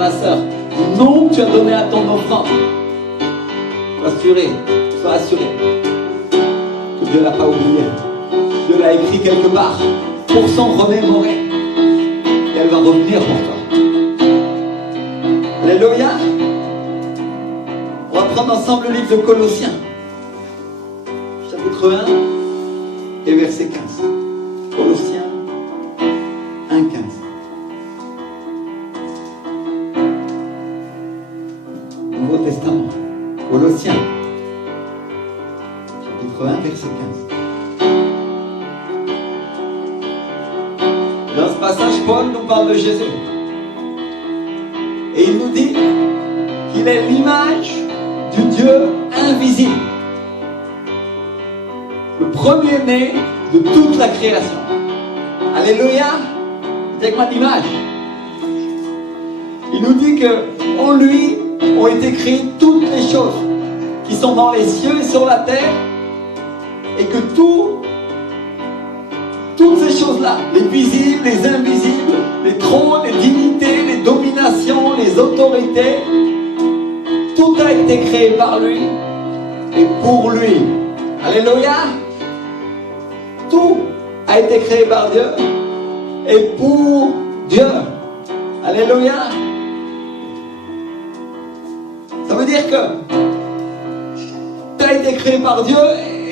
ma soeur, du nom que tu as donné à ton offrande, sois assuré que Dieu ne l'a pas oublié. Dieu l'a écrit quelque part pour s'en remémorer. Et elle va revenir pour toi. Alléluia. On va prendre ensemble le livre de Colossiens, chapitre 1 et verset 15. Colossiens 1, 15. Nouveau Testament. Colossiens, chapitre 1, verset 15. Dans ce passage, Paul nous parle de Jésus. Et il nous dit qu'il est l'image du Dieu invisible. Le premier-né de toute la création. Alléluia. C'est avec moi l'image. Il nous dit qu'en lui ont été créées toutes les choses qui sont dans les cieux et sur la terre, et que toutes ces choses-là, les visibles, les invisibles, les trônes, les dignités, les dominations, les autorités, tout a été créé par lui et pour lui. Alléluia. Tout a été créé par Dieu et pour Dieu. Alléluia. Ça veut dire que tout a été créé par Dieu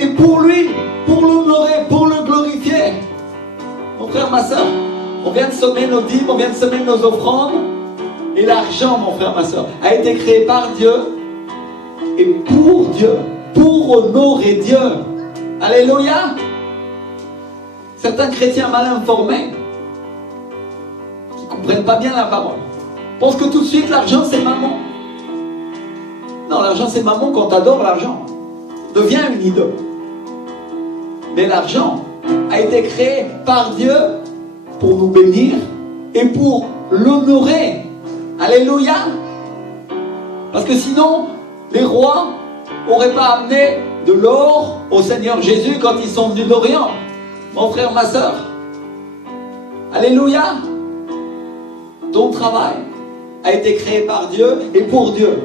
et pour lui, pour l'honorer, pour le glorifier. Mon frère, ma soeur, on vient de sommer nos dîmes, on vient de sommer nos offrandes. Et l'argent, mon frère, ma soeur, a été créé par Dieu et pour Dieu, pour honorer Dieu. Alléluia. Certains chrétiens mal informés, qui ne comprennent pas bien la parole, pensent que tout de suite l'argent c'est maman. Non, l'argent c'est maman quand t'adores l'argent. Devient une idole. Mais l'argent a été créé par Dieu pour nous bénir et pour l'honorer. Alléluia. Parce que sinon, les rois n'auraient pas amené de l'or au Seigneur Jésus quand ils sont venus d'Orient. Mon frère, ma soeur. Alléluia. Ton travail a été créé par Dieu et pour Dieu.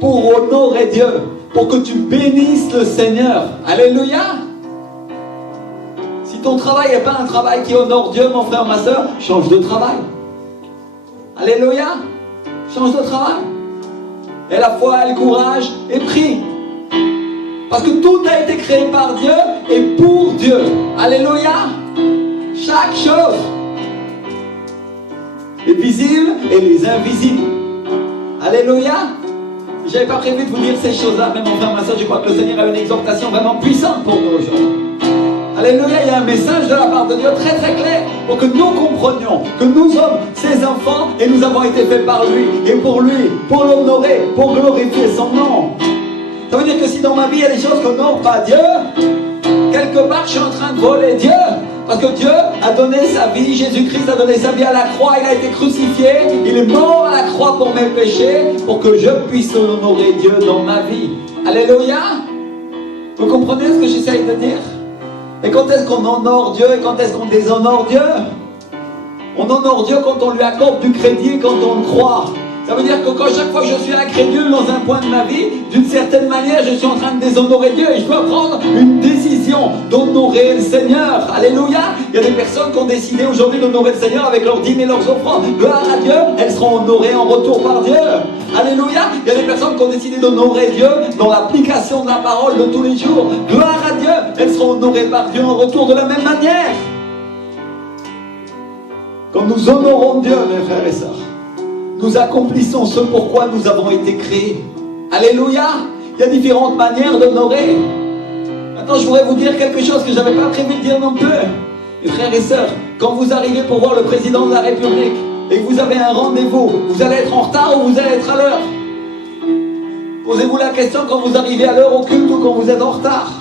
Pour honorer Dieu. Pour que tu bénisses le Seigneur. Alléluia. Si ton travail n'est pas un travail qui honore Dieu, mon frère, ma soeur, change de travail. Alléluia. Change de travail. Et la foi, le courage et prie. Parce que tout a été créé par Dieu et pour Dieu. Alléluia. Chaque chose. Les visibles et les invisibles. Alléluia. Je n'avais pas prévu de vous dire ces choses-là, mais mon frère, ma soeur, je crois que le Seigneur a une exhortation vraiment puissante pour nous aujourd'hui. Alléluia, il y a un message de la part de Dieu très très clair pour que nous comprenions que nous sommes ses enfants et nous avons été faits par lui et pour lui, pour l'honorer, pour glorifier son nom. Ça veut dire que si dans ma vie il y a des choses qui n'honorent pas Dieu, quelque part je suis en train de voler Dieu. Parce que Dieu a donné sa vie, Jésus-Christ a donné sa vie à la croix, il a été crucifié, il est mort à la croix pour mes péchés, pour que je puisse honorer Dieu dans ma vie. Alléluia. Vous comprenez ce que j'essaye de dire? Et quand est-ce qu'on honore Dieu et quand est-ce qu'on déshonore Dieu? On honore Dieu quand on lui accorde du crédit et quand on le croit. Ça veut dire que quand chaque fois que je suis incrédule dans un point de ma vie, d'une certaine manière, je suis en train de déshonorer Dieu et je dois prendre une décision d'honorer le Seigneur. Alléluia. Il y a des personnes qui ont décidé aujourd'hui d'honorer le Seigneur avec leurs dîmes et leurs offrandes. Gloire à Dieu, elles seront honorées en retour par Dieu. Alléluia. Il y a des personnes qui ont décidé d'honorer Dieu dans l'application de la parole de tous les jours. Gloire à Dieu, elles seront honorées par Dieu en retour de la même manière. Quand nous honorons Dieu, mes frères et sœurs, nous accomplissons ce pourquoi nous avons été créés. Alléluia. Il y a différentes manières d'honorer. Maintenant, je voudrais vous dire quelque chose que je n'avais pas prévu de dire non plus. Mes frères et sœurs, quand vous arrivez pour voir le président de la République et que vous avez un rendez-vous, vous allez être en retard ou vous allez être à l'heure? Posez-vous la question quand vous arrivez à l'heure au culte ou quand vous êtes en retard.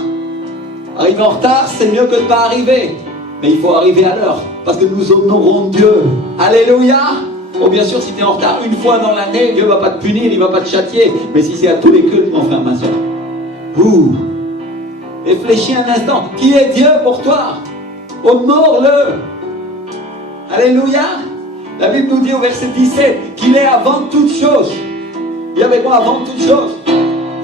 Arriver en retard, c'est mieux que de ne pas arriver. Mais il faut arriver à l'heure parce que nous honorons Dieu. Alléluia. Oh, bien sûr, si tu es en retard une fois dans l'année, Dieu ne va pas te punir, il ne va pas te châtier. Mais si c'est à tous les cultes, mon frère, ma soeur, réfléchis un instant. Qui est Dieu pour toi? Honore-le. Alléluia. La Bible nous dit au verset 17 qu'il est avant toute chose. Il est avec moi avant toute chose.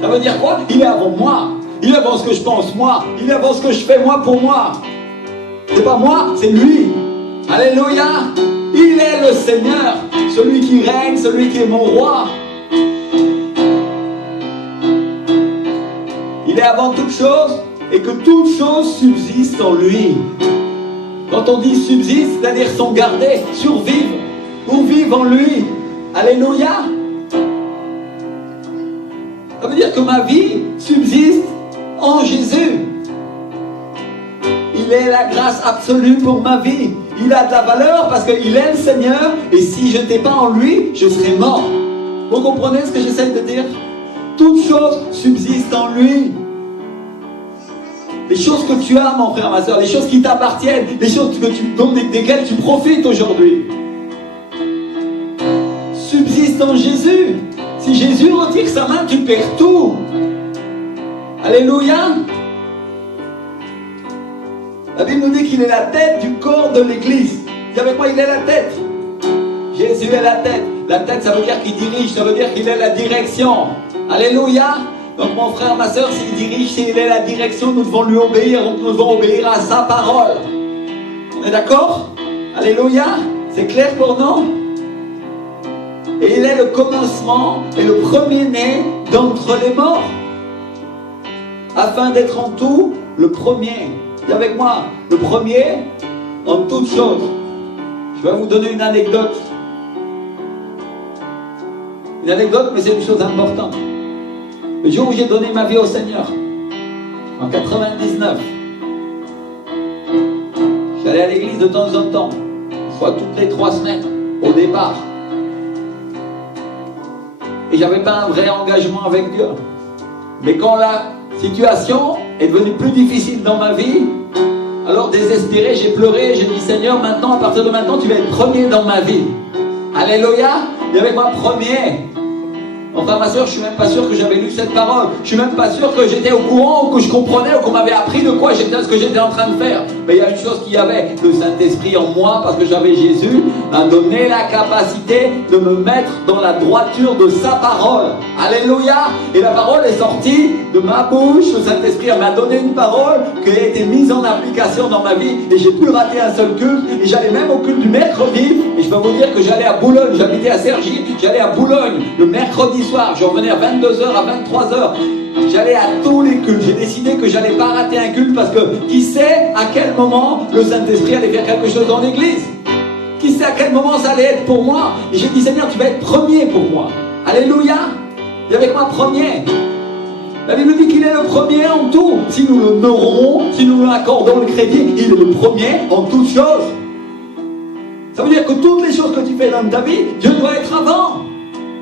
Ça veut dire quoi? Il est avant moi. Il est avant ce que je pense moi. Il est avant ce que je fais moi pour moi. C'est pas moi, c'est lui. Alléluia. Il est le Seigneur, celui qui règne, celui qui est mon roi. Il est avant toute chose et que toute chose subsiste en lui. Quand on dit subsiste, c'est-à-dire sont gardés, survivent ou vivent en lui. Alléluia. Ça veut dire que ma vie subsiste en Jésus. Il est la grâce absolue pour ma vie. Il a de la valeur parce qu'il est le Seigneur. Et si je n'étais pas en lui, je serais mort. Vous comprenez ce que j'essaie de dire? Toutes choses subsistent en lui. Les choses que tu as, mon frère, ma soeur, les choses qui t'appartiennent, les choses desquelles tu profites aujourd'hui, subsistent en Jésus. Si Jésus retire sa main, tu perds tout. Alléluia. La Bible nous dit qu'il est la tête du corps de l'Église. Dis avec moi, il est la tête. Jésus est la tête. La tête, ça veut dire qu'il dirige, ça veut dire qu'il est la direction. Alléluia. Donc mon frère, ma soeur, s'il dirige, s'il est la direction, nous devons lui obéir. Donc nous devons obéir à sa parole. On est d'accord? Alléluia. C'est clair pour nous? Et il est le commencement et le premier-né d'entre les morts, afin d'être en tout le premier. Dis avec moi, le premier en toutes choses. Je vais vous donner une anecdote. Une anecdote, mais c'est une chose importante. Le jour où j'ai donné ma vie au Seigneur, en 99, j'allais à l'église de temps en temps, une fois toutes les 3 semaines, au départ. Et j'avais pas un vrai engagement avec Dieu. Mais quand la situation est devenue plus difficile dans ma vie, alors désespéré, j'ai pleuré, j'ai dit Seigneur, maintenant, à partir de maintenant, tu vas être premier dans ma vie. Alléluia. Il y avait moi premier. Enfin, ma soeur, je suis même pas sûr que j'avais lu cette parole. Je suis même pas sûr que j'étais au courant, ou que je comprenais, ou qu'on m'avait appris de quoi j'étais, ce que j'étais en train de faire. Mais il y a une chose qu'il y avait, le Saint-Esprit en moi, parce que j'avais Jésus, m'a donné la capacité de me mettre dans la droiture de sa parole. Alléluia. Et la parole est sortie de ma bouche. Le Saint-Esprit m'a donné une parole qui a été mise en application dans ma vie. Et j'ai pu rater un seul culte. Et j'allais même au culte du mercredi. Et je peux vous dire que j'allais à Boulogne. J'habitais à Cergy. J'allais à Boulogne le mercredi soir. Je revenais à 22h, à 23h. J'allais à tous les cultes. J'ai décidé que j'allais pas rater un culte parce que qui sait à quel moment le Saint-Esprit allait faire quelque chose dans l'église. Qui sait à quel moment ça allait être pour moi. Et j'ai dit Seigneur, tu vas être premier pour moi. Alléluia. Et avec moi premier. La Bible dit qu'il est le premier en tout. Si nous l'honorons, si nous lui accordons le crédit, il est le premier en toutes choses. Ça veut dire que toutes les choses que tu fais dans ta vie, Dieu doit être avant.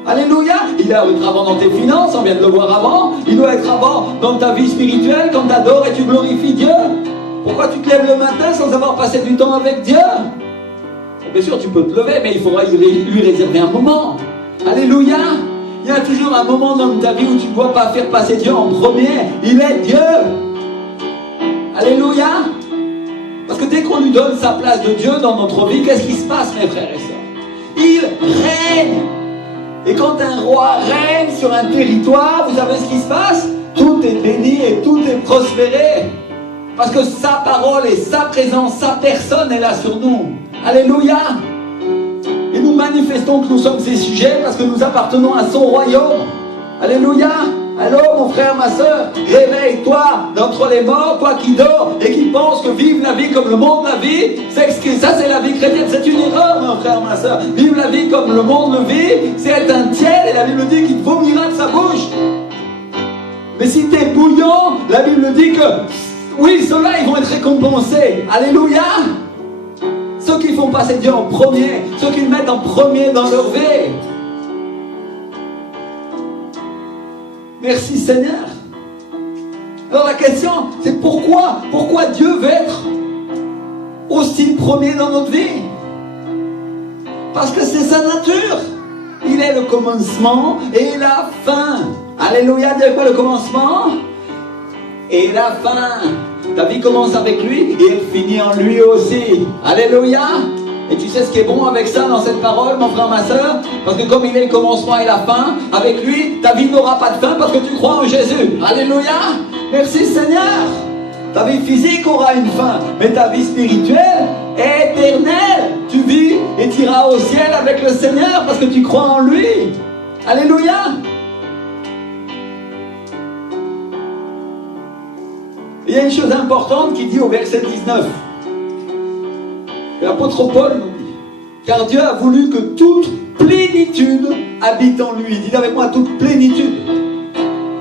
Alléluia. Il doit être avant dans tes finances, on vient de le voir avant. Il doit être avant dans ta vie spirituelle, quand tu adores et tu glorifies Dieu. Pourquoi tu te lèves le matin sans avoir passé du temps avec Dieu? Bien sûr, tu peux te lever, mais il faudra lui réserver un moment. Alléluia. Il y a toujours un moment dans ta vie où tu ne dois pas faire passer Dieu en premier. Il est Dieu. Alléluia. Parce que dès qu'on lui donne sa place de Dieu dans notre vie, qu'est-ce qui se passe, mes frères et sœurs? Il règne. Et quand un roi règne sur un territoire, vous savez ce qui se passe? Tout est béni et tout est prospéré. Parce que sa parole et sa présence, sa personne est là sur nous. Alléluia. Et nous manifestons que nous sommes ses sujets parce que nous appartenons à son royaume. Alléluia. Allô mon frère, ma soeur, réveille-toi d'entre les morts, toi qui dors et qui pense que vivre la vie comme le monde la vit, ça c'est la vie chrétienne, c'est une erreur mon frère, ma soeur. Vivre la vie comme le monde le vit, c'est être un tiède et la Bible dit qu'il vomira de sa bouche. Mais si tu es bouillant, la Bible dit que oui, ceux-là ils vont être récompensés. Alléluia. Ceux qui font passer Dieu en premier, ceux qui le mettent en premier dans leur vie. Merci Seigneur. Alors la question, c'est pourquoi Dieu veut être aussi premier dans notre vie? Parce que c'est sa nature. Il est le commencement et la fin. Alléluia, Dieu quoi le commencement et la fin. Ta vie commence avec lui et elle finit en lui aussi. Alléluia. Et tu sais ce qui est bon avec ça, dans cette parole, mon frère, ma soeur? Parce que comme il est le commencement et la fin, avec lui, ta vie n'aura pas de fin parce que tu crois en Jésus. Alléluia! Merci Seigneur! Ta vie physique aura une fin, mais ta vie spirituelle est éternelle. Tu vis et tu iras au ciel avec le Seigneur parce que tu crois en lui. Alléluia! Il y a une chose importante qui dit au verset 19. L'apôtre Paul nous dit, car Dieu a voulu que toute plénitude habite en lui. Dites avec moi, toute plénitude.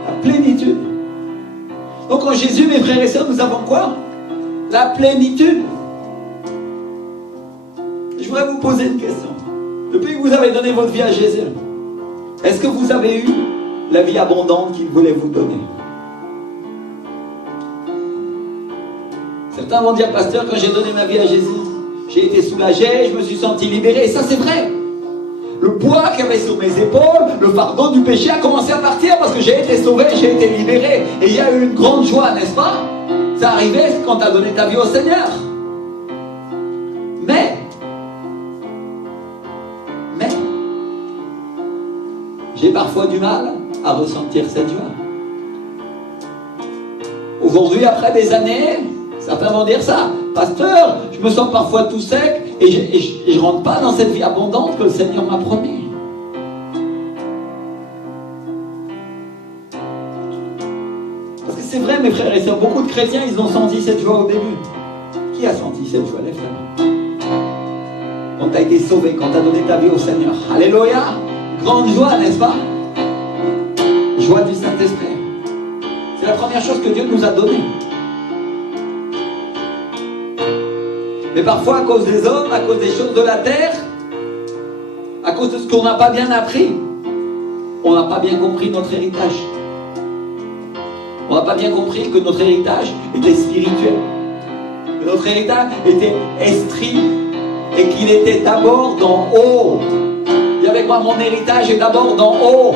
La plénitude. Donc en Jésus, mes frères et sœurs, nous avons quoi? La plénitude. Je voudrais vous poser une question. Depuis que vous avez donné votre vie à Jésus, est-ce que vous avez eu la vie abondante qu'il voulait vous donner? Certains vont dire, pasteur, quand j'ai donné ma vie à Jésus, j'ai été soulagé, je me suis senti libéré. Et ça, c'est vrai. Le poids qu'il y avait sur mes épaules, le fardeau du péché a commencé à partir parce que j'ai été sauvé, j'ai été libéré. Et il y a eu une grande joie, n'est-ce pas? Ça arrivait quand tu as donné ta vie au Seigneur. Mais, j'ai parfois du mal à ressentir cette joie. Aujourd'hui, après des années, certains vont dire ça. Pasteur, je me sens parfois tout sec et je ne rentre pas dans cette vie abondante que le Seigneur m'a promis. Parce que c'est vrai, mes frères et sœurs, beaucoup de chrétiens, ils ont senti cette joie au début. Qui a senti cette joie, les frères? Quand tu as été sauvé, quand tu as donné ta vie au Seigneur. Alléluia! Grande joie, n'est-ce pas? Joie du Saint-Esprit. C'est la première chose que Dieu nous a donnée. Mais parfois, à cause des hommes, à cause des choses de la terre, à cause de ce qu'on n'a pas bien appris, on n'a pas bien compris notre héritage. On n'a pas bien compris que notre héritage était spirituel. Que notre héritage était esprit et qu'il était d'abord d'en haut. Dis avec moi, mon héritage est d'abord d'en haut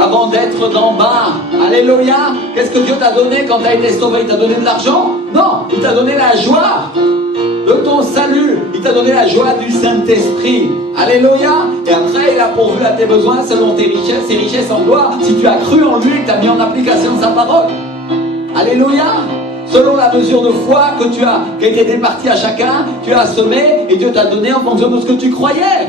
avant d'être d'en bas. Alléluia! Qu'est-ce que Dieu t'a donné quand tu as été sauvé? Il t'a donné de l'argent? Non, il t'a donné la joie de ton salut. Il t'a donné la joie du Saint-Esprit. Alléluia. Et après, il a pourvu à tes besoins selon tes richesses, ses richesses en gloire. Si tu as cru en lui, tu as mis en application sa parole. Alléluia. Selon la mesure de foi que tu as, qui a été départie à chacun, tu as semé et Dieu t'a donné en fonction de ce que tu croyais.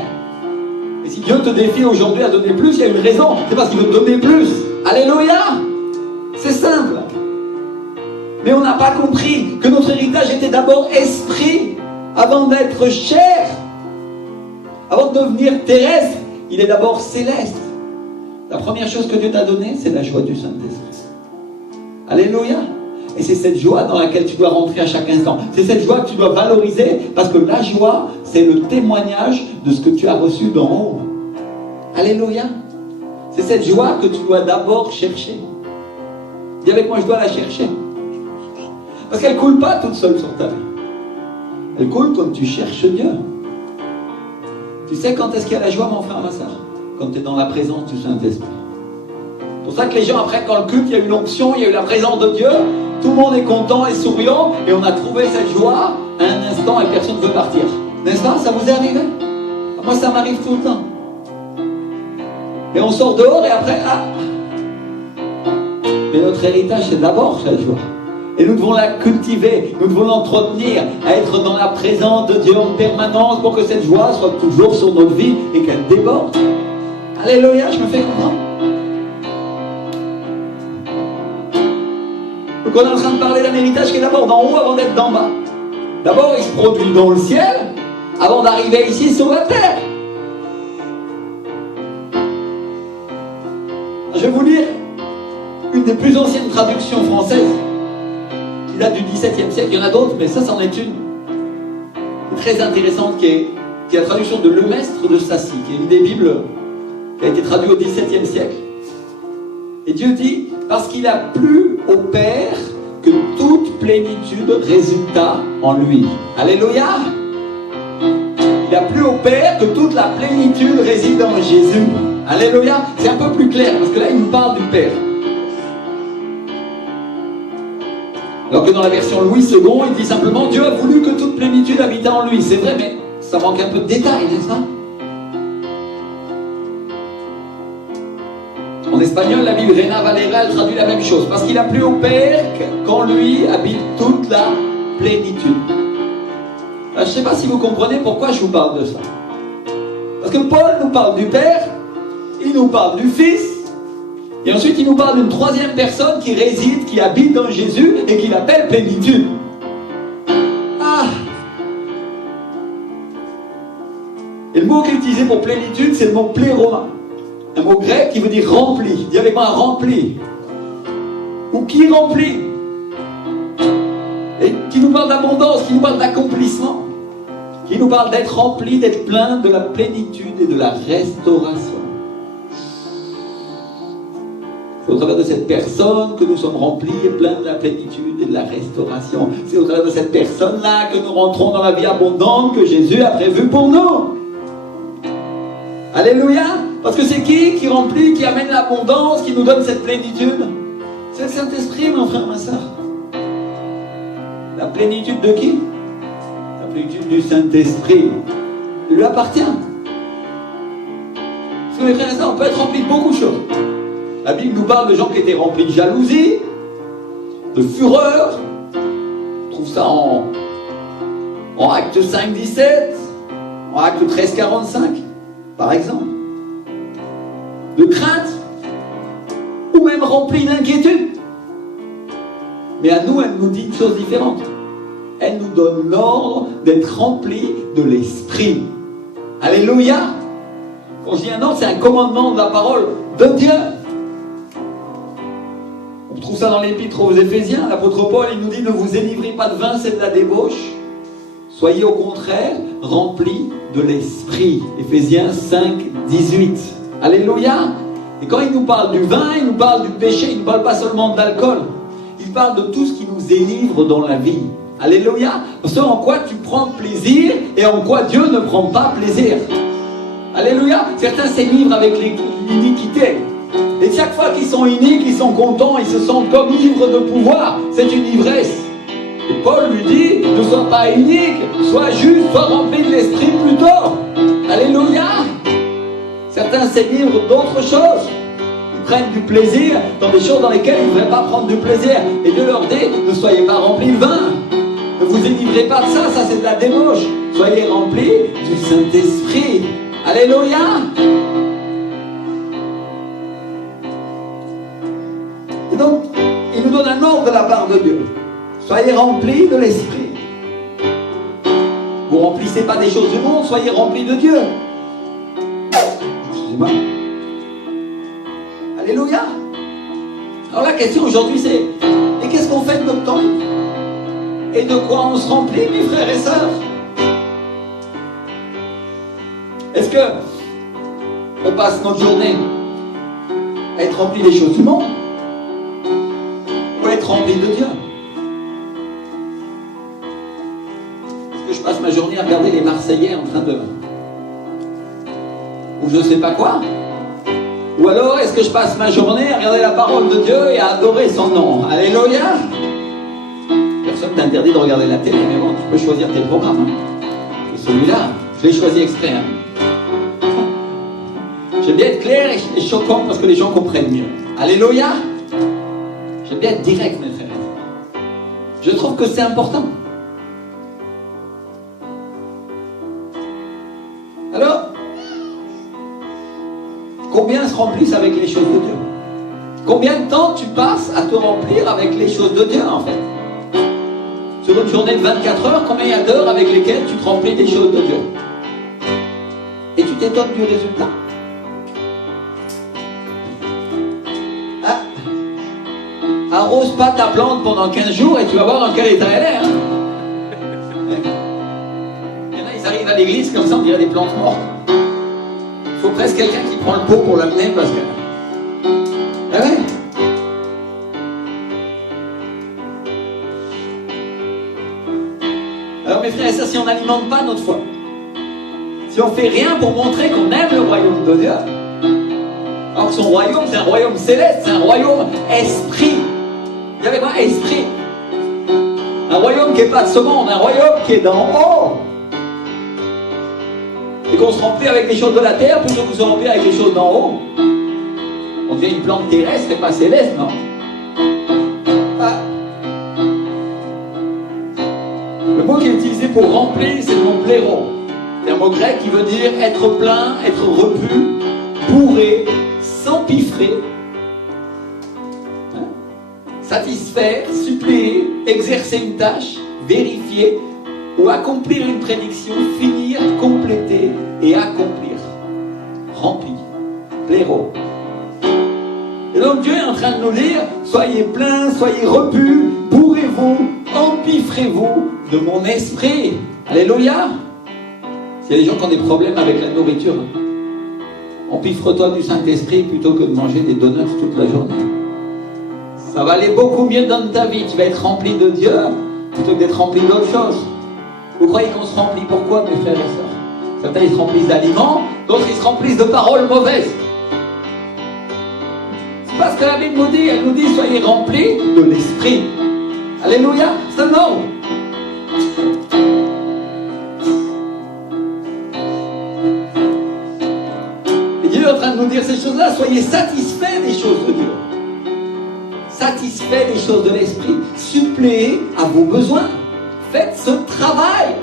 Et si Dieu te défie aujourd'hui à donner plus, il y a une raison. C'est parce qu'il veut te donner plus. Alléluia. C'est simple. Mais on n'a pas compris que notre héritage était d'abord esprit avant d'être chair. Avant de devenir terrestre, il est d'abord céleste. La première chose que Dieu t'a donnée, c'est la joie du Saint-Esprit. Alléluia. Et c'est cette joie dans laquelle tu dois rentrer à chaque instant. C'est cette joie que tu dois valoriser parce que la joie, c'est le témoignage de ce que tu as reçu d'en haut. Alléluia. C'est cette joie que tu dois d'abord chercher. Dis avec moi, je dois la chercher. Parce qu'elle ne coule pas toute seule sur ta vie. Elle coule quand tu cherches Dieu. Tu sais quand est-ce qu'il y a la joie, mon frère, ma soeur? Quand tu es dans la présence du Saint-Esprit. C'est pour ça que les gens, après, quand le culte, il y a eu l'onction, il y a eu la présence de Dieu, tout le monde est content et souriant, et on a trouvé cette joie à un instant et personne ne veut partir. N'est-ce pas? Ça vous est arrivé? Moi, ça m'arrive tout le temps. Et on sort dehors et après, Mais notre héritage, c'est d'abord cette joie. Et nous devons la cultiver, nous devons l'entretenir, à être dans la présence de Dieu en permanence pour que cette joie soit toujours sur notre vie et qu'elle déborde. Alléluia, je me fais comprendre. Donc on est en train de parler d'un héritage qui est d'abord d'en haut avant d'être d'en bas. D'abord, il se produit dans le ciel avant d'arriver ici sur la terre. Je vais vous lire une des plus anciennes traductions françaises qui date du XVIIe siècle. Il y en a d'autres, mais ça, c'en est une très intéressante qui est la traduction de Lemestre de Sassy, qui est une des Bibles qui a été traduite au XVIIe siècle. Et Dieu dit, parce qu'il a plu au Père que toute plénitude résulta en lui. Alléluia. Il a plu au Père que toute la plénitude réside en Jésus. Alléluia. C'est un peu plus clair, parce que là, il nous parle du Père. Alors que dans la version Louis II, il dit simplement, Dieu a voulu que toute plénitude habite en lui. C'est vrai, mais ça manque un peu de détails, n'est-ce pas? En espagnol, la Bible Reina Valera, elle traduit la même chose. Parce qu'il a plu au Père qu'en lui habite toute la plénitude. Je ne sais pas si vous comprenez pourquoi je vous parle de ça. Parce que Paul nous parle du Père, il nous parle du Fils, et ensuite il nous parle d'une troisième personne qui réside, qui habite dans Jésus et qu'il appelle plénitude. Ah! Et le mot qu'il utilisait pour plénitude, c'est le mot pléroma. Un mot grec qui veut dire rempli. Dis avec moi, rempli. Ou qui remplit. Et qui nous parle d'abondance, qui nous parle d'accomplissement. Qui nous parle d'être rempli, d'être plein de la plénitude et de la restauration. C'est au travers de cette personne que nous sommes remplis et pleins de la plénitude et de la restauration. C'est au travers de cette personne-là que nous rentrons dans la vie abondante que Jésus a prévue pour nous. Alléluia! Parce que c'est qui remplit, qui amène l'abondance, qui nous donne cette plénitude? C'est le Saint-Esprit, mon frère, ma soeur. La plénitude de qui? La plénitude du Saint-Esprit. Il lui appartient. Parce que mes frères et sœurs, on peut être rempli de beaucoup de choses. La Bible nous parle de gens qui étaient remplis de jalousie, de fureur. On trouve ça en Actes 5, 17, en Actes 13, 45, par exemple. De crainte, ou même remplis d'inquiétude. Mais à nous, elle nous dit une chose différente. Elle nous donne l'ordre d'être remplis de l'Esprit. Alléluia! Quand je dis un ordre, c'est un commandement de la parole de Dieu. On trouve ça dans l'épître aux Éphésiens. L'apôtre Paul, il nous dit: ne vous énivrez pas de vin, c'est de la débauche. Soyez au contraire remplis de l'Esprit. Éphésiens 5, 18. Alléluia! Et quand il nous parle du vin, il nous parle du péché, il ne parle pas seulement de l'alcool. Il parle de tout ce qui nous enivre dans la vie. Alléluia! Parce que en quoi tu prends plaisir et en quoi Dieu ne prend pas plaisir. Alléluia! Certains s'énivrent avec l'iniquité. Et chaque fois qu'ils sont iniques, ils sont contents, ils se sentent comme ivres de pouvoir. C'est une ivresse. Et Paul lui dit: ne sois pas inique, sois juste, sois rempli de l'Esprit plutôt. Alléluia! Certains s'énivrent d'autres choses. Ils prennent du plaisir dans des choses dans lesquelles ils ne devraient pas prendre du plaisir. Et Dieu leur dit: ne soyez pas remplis de vin. Ne vous énivrez pas de ça, ça c'est de la débauche. Soyez remplis du Saint-Esprit. Alléluia! Et donc, il nous donne un ordre de la part de Dieu. Soyez remplis de l'Esprit. Vous ne remplissez pas des choses du monde, soyez remplis de Dieu. Excusez-moi. Alléluia. Alors la question aujourd'hui c'est: et qu'est-ce qu'on fait de notre temps? Et de quoi on se remplit, mes frères et sœurs? Est-ce que on passe notre journée à être rempli des choses du monde, ou à être rempli de Dieu? Est-ce que je passe ma journée à regarder les Marseillais en train de... ou je ne sais pas quoi? Ou alors est-ce que je passe ma journée à regarder la parole de Dieu et à adorer son nom? Alléluia! Personne ne t'interdit de regarder la télé, mais bon, tu peux choisir tes programmes. Celui-là, je l'ai choisi exprès. J'aime bien être clair et choquant parce que les gens comprennent mieux. Alléluia! J'aime bien être direct, mes frères. Je trouve que c'est important. Alors, combien se remplissent avec les choses de Dieu? Combien de temps tu passes à te remplir avec les choses de Dieu, en fait? Sur une journée de 24 heures, combien il y a d'heures avec lesquelles tu te remplis des choses de Dieu? Et tu t'étonnes du résultat. Ah. Arrose pas ta plante pendant 15 jours et tu vas voir en quel état elle est. Hein? Il y en a, ils arrivent à l'église comme ça, on dirait des plantes mortes. Il faut presque quelqu'un qui prend le pot pour l'amener parce que... Ah ouais. Alors mes frères et sœurs, si on n'alimente pas notre foi, si on ne fait rien pour montrer qu'on aime le royaume de Dieu, alors que son royaume, c'est un royaume céleste, c'est un royaume esprit. Vous avez quoi? Esprit. Un royaume qui n'est pas de ce monde, un royaume qui est d'en haut. et qu'on se remplit avec les choses de la terre plutôt que de se remplir avec les choses d'en haut, on devient une plante terrestre et pas céleste, non? Ah. Le mot qui est utilisé pour remplir, c'est le mot pléro. C'est un mot grec qui veut dire être plein, être repu, bourré, s'empiffrer, hein? Satisfaire, suppléer, exercer une tâche, vérifier ou accomplir une prédiction, finir, compléter et accomplir. Rempli, pléro. Et donc Dieu est en train de nous dire, soyez pleins, soyez repus, bourrez-vous, empiffrez-vous de mon esprit. Alléluia. S'il y a des gens qui ont des problèmes avec la nourriture, empiffre-toi du Saint-Esprit plutôt que de manger des donuts toute la journée. Ça va aller beaucoup mieux dans ta vie. Tu vas être rempli de Dieu plutôt que d'être rempli d'autres choses. Vous croyez qu'on se remplit pourquoi, mes frères et sœurs? Certains ils se remplissent d'aliments, d'autres ils se remplissent de paroles mauvaises. C'est pas ce que la Bible nous dit. Elle nous dit soyez remplis de l'Esprit. Alléluia. C'est un ordre. Et Dieu est en train de nous dire ces choses-là. Soyez satisfaits des choses de Dieu. Satisfaits des choses de l'Esprit. Suppléez à vos besoins. Faites ce travail.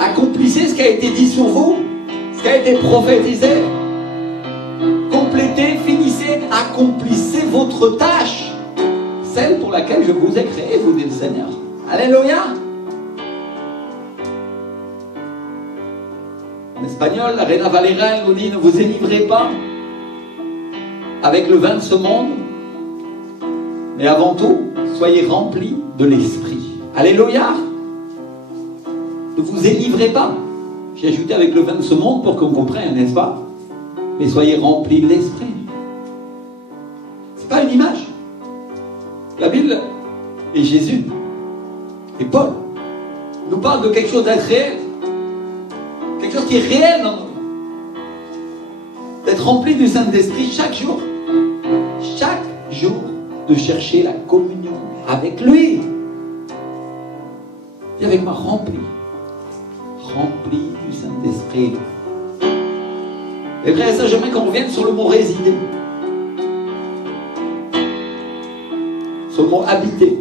Accomplissez ce qui a été dit sur vous, ce qui a été prophétisé. Complétez, finissez, accomplissez votre tâche, celle pour laquelle je vous ai créé, vous dit le Seigneur. Alléluia. En espagnol, la Reina Valera elle nous dit, ne vous énivrez pas avec le vin de ce monde, mais avant tout, soyez remplis de l'Esprit. Alléluia. Ne vous énivrez pas. J'ai ajouté avec le vin de ce monde pour qu'on comprenne, n'est-ce pas? Mais soyez remplis de l'Esprit. C'est pas une image. La Bible et Jésus et Paul nous parlent de quelque chose d'être réel. Quelque chose qui est réel dans nous. D'être rempli du Saint-Esprit chaque jour. Chaque jour de chercher la communion avec lui. Dis avec moi, rempli du Saint-Esprit. Et frères et sœurs, j'aimerais qu'on revienne sur le mot résider, sur le mot habiter.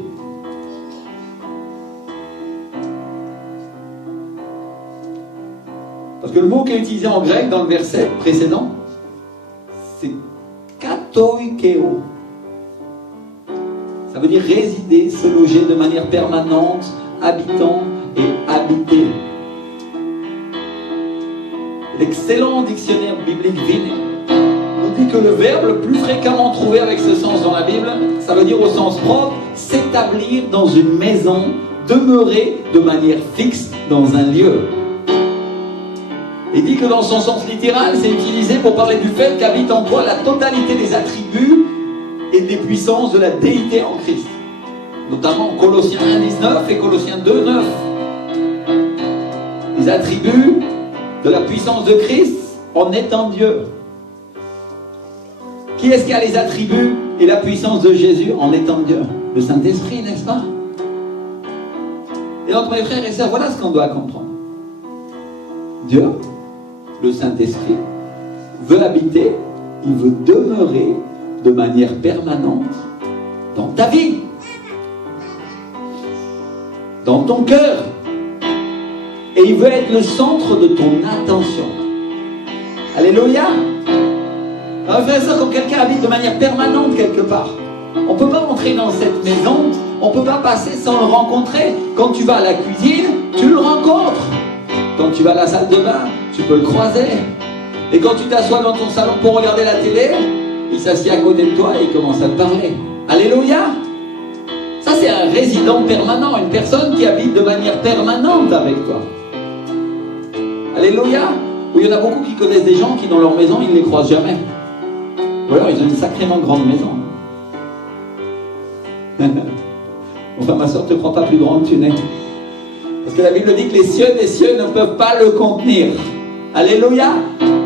Parce que le mot qui est utilisé en grec dans le verset précédent, c'est katoikeo. Ça veut dire résider, se loger de manière permanente, habitant et habiter. L'excellent dictionnaire biblique Vinay nous dit que le verbe le plus fréquemment trouvé avec ce sens dans la Bible, ça veut dire au sens propre, s'établir dans une maison, demeurer de manière fixe dans un lieu. Il dit que dans son sens littéral, c'est utilisé pour parler du fait qu'habite en toi la totalité des attributs et des puissances de la déité en Christ. Notamment Colossiens 1,19 et Colossiens 2,9. Les attributs de la puissance de Christ en étant Dieu. Qui est-ce qui a les attributs et la puissance de Jésus en étant Dieu? Le Saint-Esprit, n'est-ce pas? Et donc mes frères et sœurs, voilà ce qu'on doit comprendre. Dieu, le Saint-Esprit, veut habiter, il veut demeurer de manière permanente dans ta vie, dans ton cœur. Et il veut être le centre de ton attention. Alléluia. Alors frère et sœur, quand quelqu'un habite de manière permanente quelque part, on ne peut pas entrer dans cette maison, on ne peut pas passer sans le rencontrer. Quand tu vas à la cuisine, tu le rencontres. Quand tu vas à la salle de bain, tu peux le croiser. Et quand tu t'assois dans ton salon pour regarder la télé, il s'assied à côté de toi et il commence à te parler. Alléluia. Ça c'est un résident permanent, une personne qui habite de manière permanente avec toi. Alléluia. Ou il y en a beaucoup qui connaissent des gens qui dans leur maison, ils ne les croisent jamais. Ou alors ils ont une sacrément grande maison. Enfin ma soeur, ne te crois pas plus grande que tu n'es. Parce que la Bible dit que les cieux des cieux ne peuvent pas le contenir. Alléluia.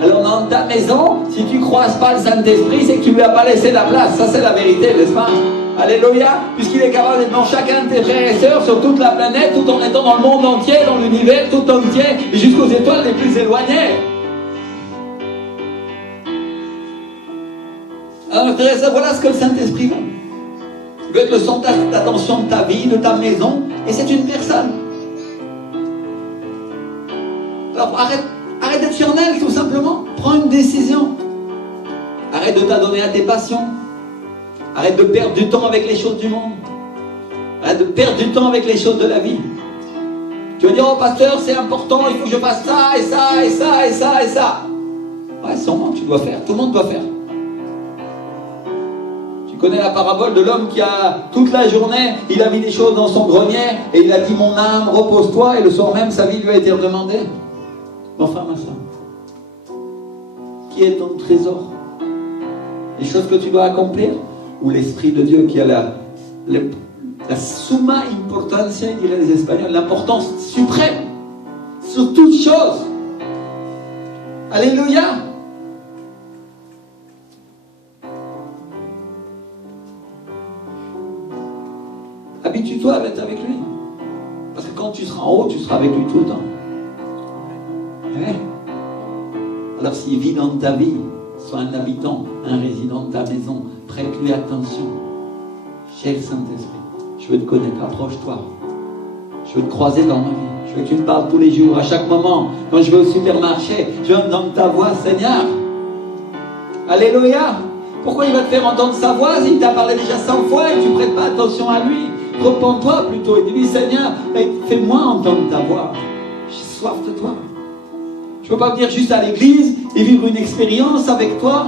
Alors dans ta maison, si tu ne croises pas le Saint-Esprit, c'est que tu ne lui as pas laissé la place. Ça c'est la vérité, n'est-ce pas? Alléluia, puisqu'il est capable d'être dans chacun de tes frères et sœurs sur toute la planète, tout en étant dans le monde entier, dans l'univers tout entier, et jusqu'aux étoiles les plus éloignées. Alors Thérèse, voilà ce que le Saint-Esprit veut. Il veut être le centre d'attention de ta vie, de ta maison, et c'est une personne. Alors arrête d'être charnel, tout simplement. Prends une décision. Arrête de t'adonner à tes passions. Arrête de perdre du temps avec les choses du monde. Arrête de perdre du temps avec les choses de la vie. Tu vas dire, oh pasteur, c'est important, il faut que je fasse ça, et ça, et ça, et ça, et ça. Ouais, sûrement, tu dois faire. Tout le monde doit faire. Tu connais la parabole de l'homme qui a, toute la journée, il a mis des choses dans son grenier, et il a dit, mon âme, repose-toi, et le soir même, sa vie lui a été redemandée. Mon frère, ma soeur, qui est ton trésor? Les choses que tu dois accomplir? Ou l'Esprit de Dieu qui a la summa importancia, diraient les Espagnols, l'importance suprême sur toute chose. Alléluia. Habitue-toi à être avec lui. Parce que quand tu seras en haut, tu seras avec lui tout le temps. Ouais. Alors s'il vit dans ta vie, sois un habitant, un résident de ta maison, prête-lui attention. Cher Saint-Esprit, je veux te connaître, approche-toi. Je veux te croiser dans ma vie. Je veux que tu me parles tous les jours, à chaque moment. Quand je vais au supermarché, je veux entendre ta voix, Seigneur. Alléluia. Pourquoi il va te faire entendre sa voix s'il t'a parlé déjà 100 fois et que tu ne prêtes pas attention à lui? Repends-toi plutôt et dis-lui, Seigneur, fais-moi entendre ta voix. J'ai soif de toi. Je ne peux pas venir juste à l'église et vivre une expérience avec toi.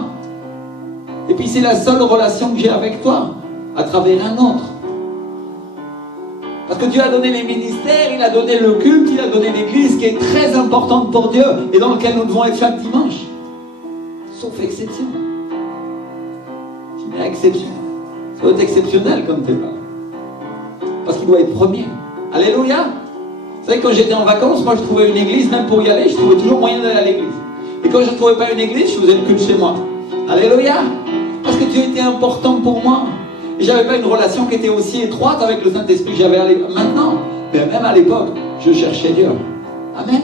Et puis c'est la seule relation que j'ai avec toi, à travers un autre. Parce que Dieu a donné les ministères, il a donné le culte, il a donné l'église qui est très importante pour Dieu et dans laquelle nous devons être chaque dimanche. Sauf exception. Je dis exception. Ça doit être exceptionnel comme t'es pas. Parce qu'il doit être premier. Alléluia. Vous savez, quand j'étais en vacances, moi je trouvais une église, même pour y aller, je trouvais toujours moyen d'aller à l'église. Et quand je ne trouvais pas une église, je faisais le culte chez moi. Alléluia. Parce que Dieu était important pour moi. Et je n'avais pas une relation qui était aussi étroite avec le Saint-Esprit que j'avais maintenant. Mais même à l'époque, je cherchais Dieu. Amen.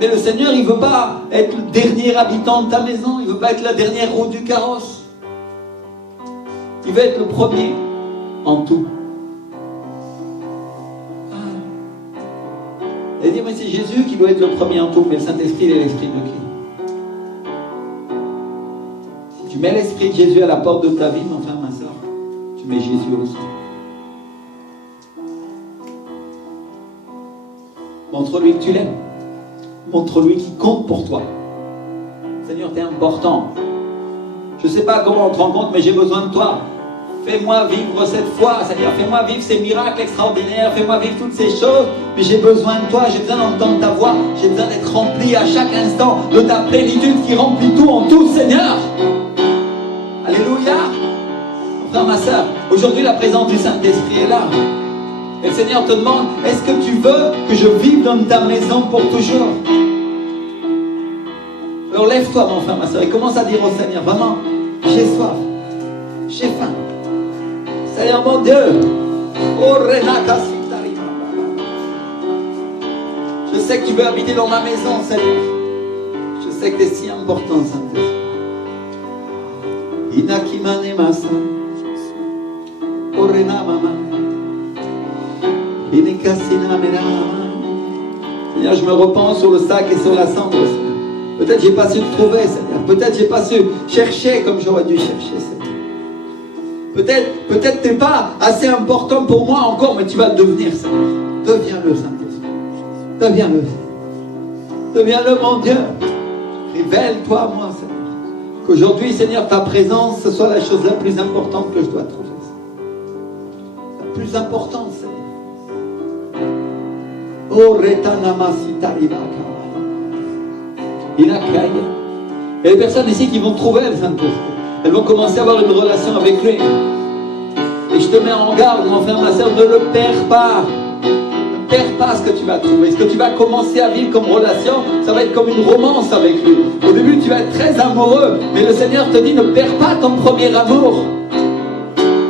Mais le Seigneur, il ne veut pas être le dernier habitant de ta maison. Il ne veut pas être la dernière roue du carrosse. Il veut être le premier en tout. Et dire, mais c'est Jésus qui doit être le premier en tout. Mais le Saint-Esprit, il est l'Esprit de qui? Tu mets l'Esprit de Jésus à la porte de ta vie, mon frère, ma soeur, tu mets Jésus aussi. Montre-lui que tu l'aimes. Montre-lui qu'il compte pour toi. Seigneur, tu es important. Je ne sais pas comment on te rend compte, mais j'ai besoin de toi. Fais-moi vivre cette foi, Seigneur. Fais-moi vivre ces miracles extraordinaires. Fais-moi vivre toutes ces choses. Mais j'ai besoin de toi. J'ai besoin d'entendre ta voix. J'ai besoin d'être rempli à chaque instant de ta plénitude qui remplit tout en tout, Seigneur. Alléluia. Mon frère, ma soeur, aujourd'hui la présence du Saint-Esprit est là. Et le Seigneur te demande, est-ce que tu veux que je vive dans ta maison pour toujours? Alors lève-toi, mon frère, ma soeur, et commence à dire au Seigneur, vraiment, j'ai soif, j'ai faim. Seigneur mon Dieu, je sais que tu veux habiter dans ma maison, Seigneur. Je sais que tu es si important, Saint-Esprit. Inakimane masa, orena mama, inikasina mera. Seigneur, je me repens sur le sac et sur la cendre. Peut-être j'ai pas su te trouver, Seigneur. Peut-être j'ai pas su chercher comme j'aurais dû chercher, Seigneur. Peut-être t'es pas assez important pour moi encore, mais tu vas le devenir, Seigneur. Deviens-le, Saint-Esprit. Deviens-le. Deviens-le, mon Dieu. Révèle-toi à moi, Seigneur. Qu'aujourd'hui, Seigneur, ta présence, ce soit la chose la plus importante que je dois trouver. La plus importante, Seigneur. Oh, retanamasitarimaka. Il a caillé. Il y a des personnes ici qui vont trouver le Saint-Esprit. Elles vont commencer à avoir une relation avec lui. Et je te mets en garde, mon frère, ma soeur, ne le perds pas. Ne perds pas ce que tu vas trouver. Ce que tu vas commencer à vivre comme relation, ça va être comme une romance avec lui. Au début, tu vas être très amoureux, mais le Seigneur te dit, ne perds pas ton premier amour.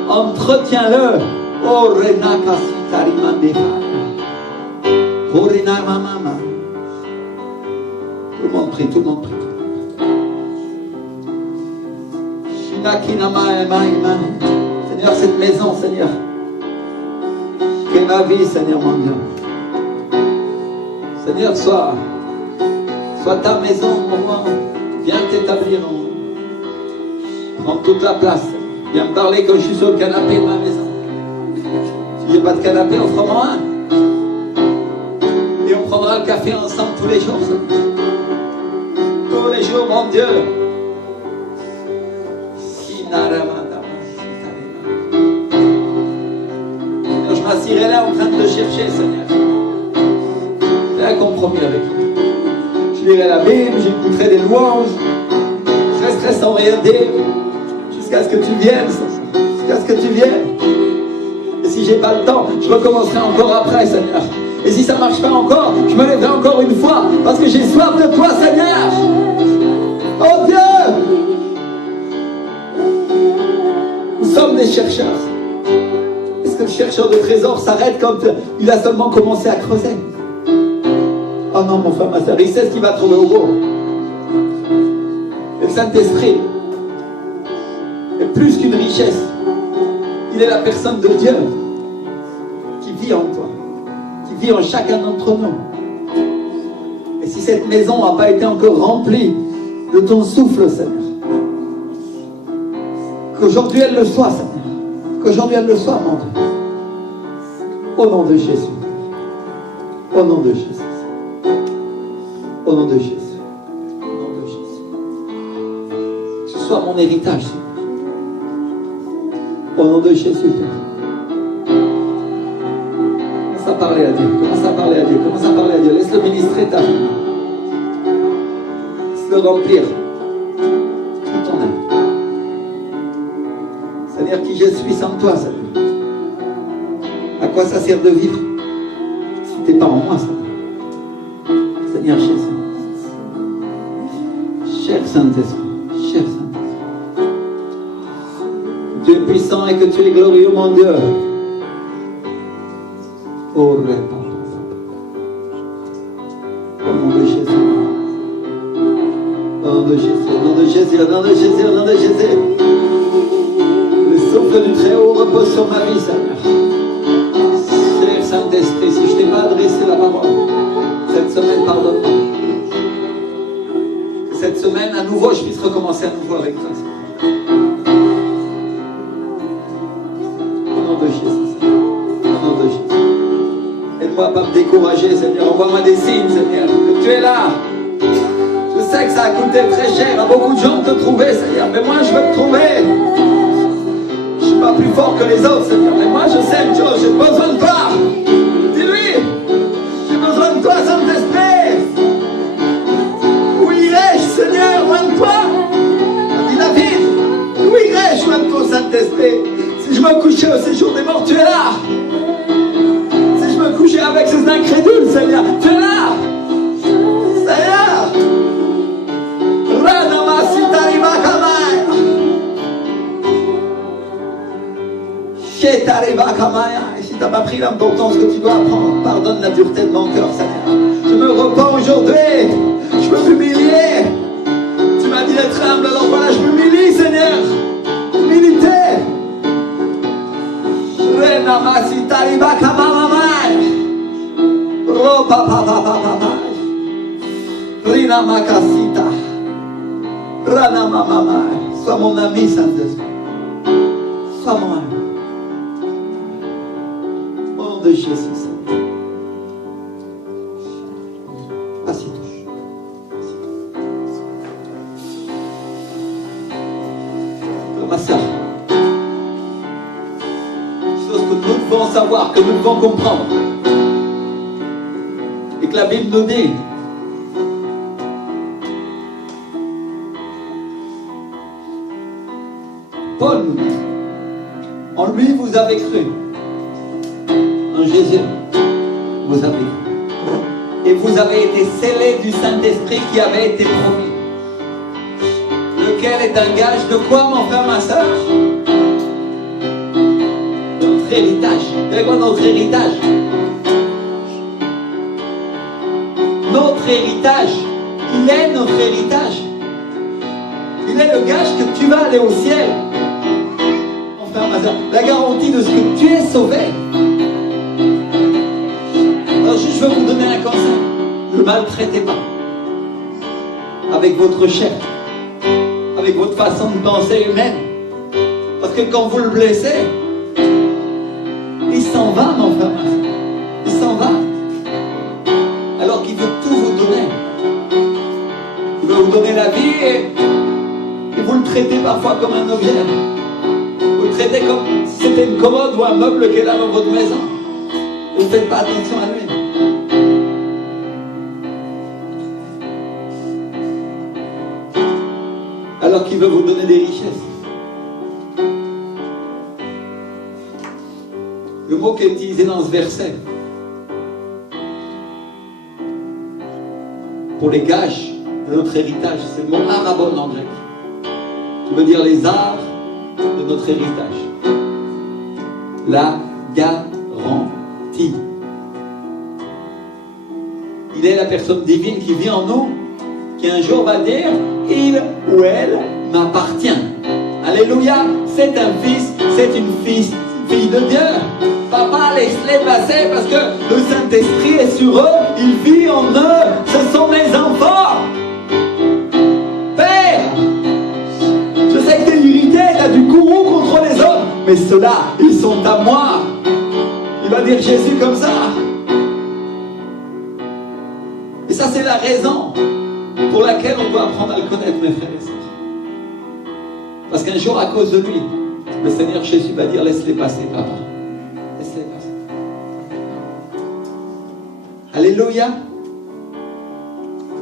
Entretiens-le. Oh, Renaka Sitarimandeva. Oh, Renamamama. Tout le monde prie, tout le monde prie. Seigneur, cette maison, Seigneur, qui est ma vie, Seigneur mon Dieu. Seigneur, sois ta maison pour moi. Viens t'établir en moi. Prends toute la place. Viens me parler quand je suis sur le canapé de ma maison. Si j'ai pas de canapé, on fera un. Et on prendra le café ensemble tous les jours. Tous les jours, mon Dieu. Je m'assirai là en train de te chercher, Seigneur. J'ai un compromis avec toi. Je lirai la Bible, j'écouterai des louanges. Je resterai sans rien dire jusqu'à ce que tu viennes, jusqu'à ce que tu viennes. Et si j'ai pas le temps, je recommencerai encore après, Seigneur. Et si ça marche pas encore, je me lèverai encore une fois parce que j'ai soif de toi, Seigneur. Oh Dieu! Nous sommes des chercheurs. Est-ce que le chercheur de trésors s'arrête quand il a seulement commencé à creuser? Oh non, mon frère, ma soeur, il sait ce qu'il va trouver au bout. Et le Saint-Esprit est plus qu'une richesse. Il est la personne de Dieu qui vit en toi, qui vit en chacun d'entre nous. Et si cette maison n'a pas été encore remplie de ton souffle, Seigneur, qu'aujourd'hui elle le soit, Seigneur. Qu'aujourd'hui elle le soit, mon Dieu. Au nom de Jésus. Au nom de Jésus. Au nom de Jésus. Au nom de Jésus. Que ce soit mon héritage, Seigneur. Au nom de Jésus. Commence à parler à Dieu. Commence à parler à Dieu. Commence à parler à Dieu. Laisse-le ministrer ta vie. Laisse-le remplir tout ton être. Seigneur, qui je suis sans toi, Seigneur. À quoi ça sert de vivre si tu n'es pas en moi, Seigneur? Seigneur Jésus. Cher Saint-Esprit. Cher Saint-Esprit. Tu es puissant et que tu es glorieux, mon Dieu. Oh, réponds. Au nom de Jésus. Au nom de Jésus. Au nom de Jésus. Au nom de Jésus. Au nom de Jésus. Le souffle du Très-Haut repose sur ma vie, Seigneur. Cher Saint-Esprit, si je ne t'ai pas adressé la parole, cette semaine, pardonne-moi. Que cette semaine, à nouveau, je puisse recommencer à nouveau avec toi, Seigneur. Au nom de Jésus, Seigneur. Au nom de Jésus. Aide-moi à ne pas me décourager, Seigneur. Envoie-moi des signes, Seigneur, que tu es là. Je sais que ça a coûté très cher à beaucoup de gens de te trouver, Seigneur, mais moi, je veux te trouver. Pas plus fort que les autres, Seigneur. Mais moi, je sais une chose, j'ai besoin de toi. Dis-lui, j'ai besoin de toi, Saint-Esprit. Où irais-je, Seigneur, loin de toi? Dis David, où irais-je, loin de toi, Saint-Esprit? Si je me couchais au séjour des morts, tu es là. Si je me couchais avec ces incrédules, Seigneur, tu es là. Seigneur. Et si tu n'as pas pris l'importance que tu dois apprendre, pardonne la dureté de mon cœur, Seigneur. Je me repens aujourd'hui. Je veux m'humilier. Tu m'as dit d'être humble, alors voilà, je m'humilie, Seigneur. Humilité. Sois mon ami, Saint-Esprit. Sois mon ami. De Jésus, Seigneur. Assieds-toi. Ma soeur, chose que nous devons savoir, que nous devons comprendre, et que la Bible nous dit. Paul nous dit, en lui vous avez cru. En Jésus, vous vous avez cru. Et vous avez été scellés du Saint-Esprit qui avait été promis. Lequel est un gage de quoi, mon frère, ma soeur? Notre héritage. Vous savez quoi, notre héritage? Notre héritage. Il est notre héritage. Il est le gage que tu vas aller au ciel. Mon frère, ma soeur, la garantie de ce que tu es sauvé. Alors juste, je veux vous donner un conseil. Ne maltraitez pas avec votre chair, avec votre façon de penser humaine. Parce que quand vous le blessez, il s'en va, mon frère, ma soeur. Il s'en va. Alors qu'il veut tout vous donner. Il veut vous donner la vie et vous le traitez parfois comme un objet. Vous le traitez comme si c'était une commode ou un meuble qui est là dans votre maison. Vous ne faites pas attention à lui. Alors qu'il veut vous donner des richesses. Le mot qui est utilisé dans ce verset pour les gages de notre héritage, c'est le mot arabon en grec, qui veut dire les arts de notre héritage. La garantie. Il est la personne divine qui vit en nous, qui un jour va dire, il ou elle m'appartient. Alléluia, c'est un fils, c'est une fille de Dieu. Papa, laisse-les passer parce que le Saint-Esprit est sur eux, il vit en eux, ce sont mes enfants. Père, je sais que tu es irrité, tu as du courroux contre les hommes, mais ceux-là, ils sont à moi. Il va dire Jésus comme ça. Et ça, c'est la raison pour laquelle on doit apprendre à le connaître, mes frères et sœurs. Parce qu'un jour, à cause de lui, le Seigneur Jésus va dire, laisse-les passer, papa. Laisse-les passer. Alléluia.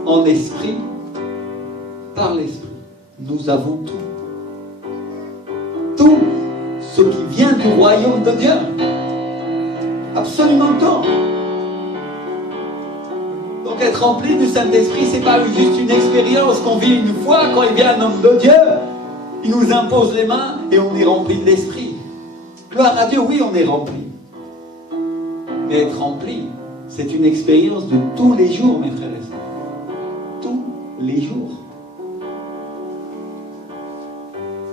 En esprit, par l'esprit, nous avons tout. Tout ce qui vient du royaume de Dieu. Absolument tout. Donc être rempli du Saint-Esprit, c'est pas juste une expérience qu'on vit une fois quand il vient un homme de Dieu. Il nous impose les mains et on est rempli de l'Esprit. Gloire à Dieu, oui, on est rempli. Mais être rempli, c'est une expérience de tous les jours, mes frères et sœurs. Tous les jours.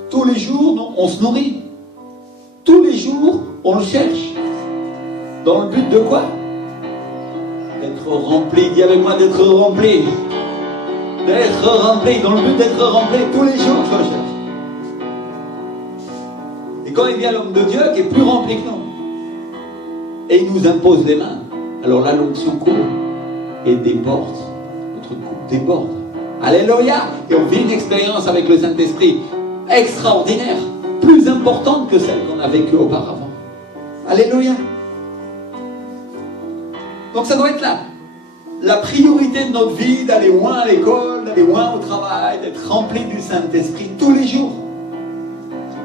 Tous les jours, on se nourrit. Tous les jours, on le cherche. Dans le but de quoi? D'être rempli. Dis avec moi, d'être rempli. D'être rempli. Dans le but d'être rempli, tous les jours, je le cherche. Et quand il vient l'homme de Dieu qui est plus rempli que nous, et il nous impose les mains, alors là l'onction coule et déborde. Notre coupe déborde. Alléluia. Et on vit une expérience avec le Saint-Esprit extraordinaire, plus importante que celle qu'on a vécue auparavant. Alléluia. Donc ça doit être là la priorité de notre vie, d'aller loin à l'école, d'aller loin au travail, d'être rempli du Saint-Esprit tous les jours.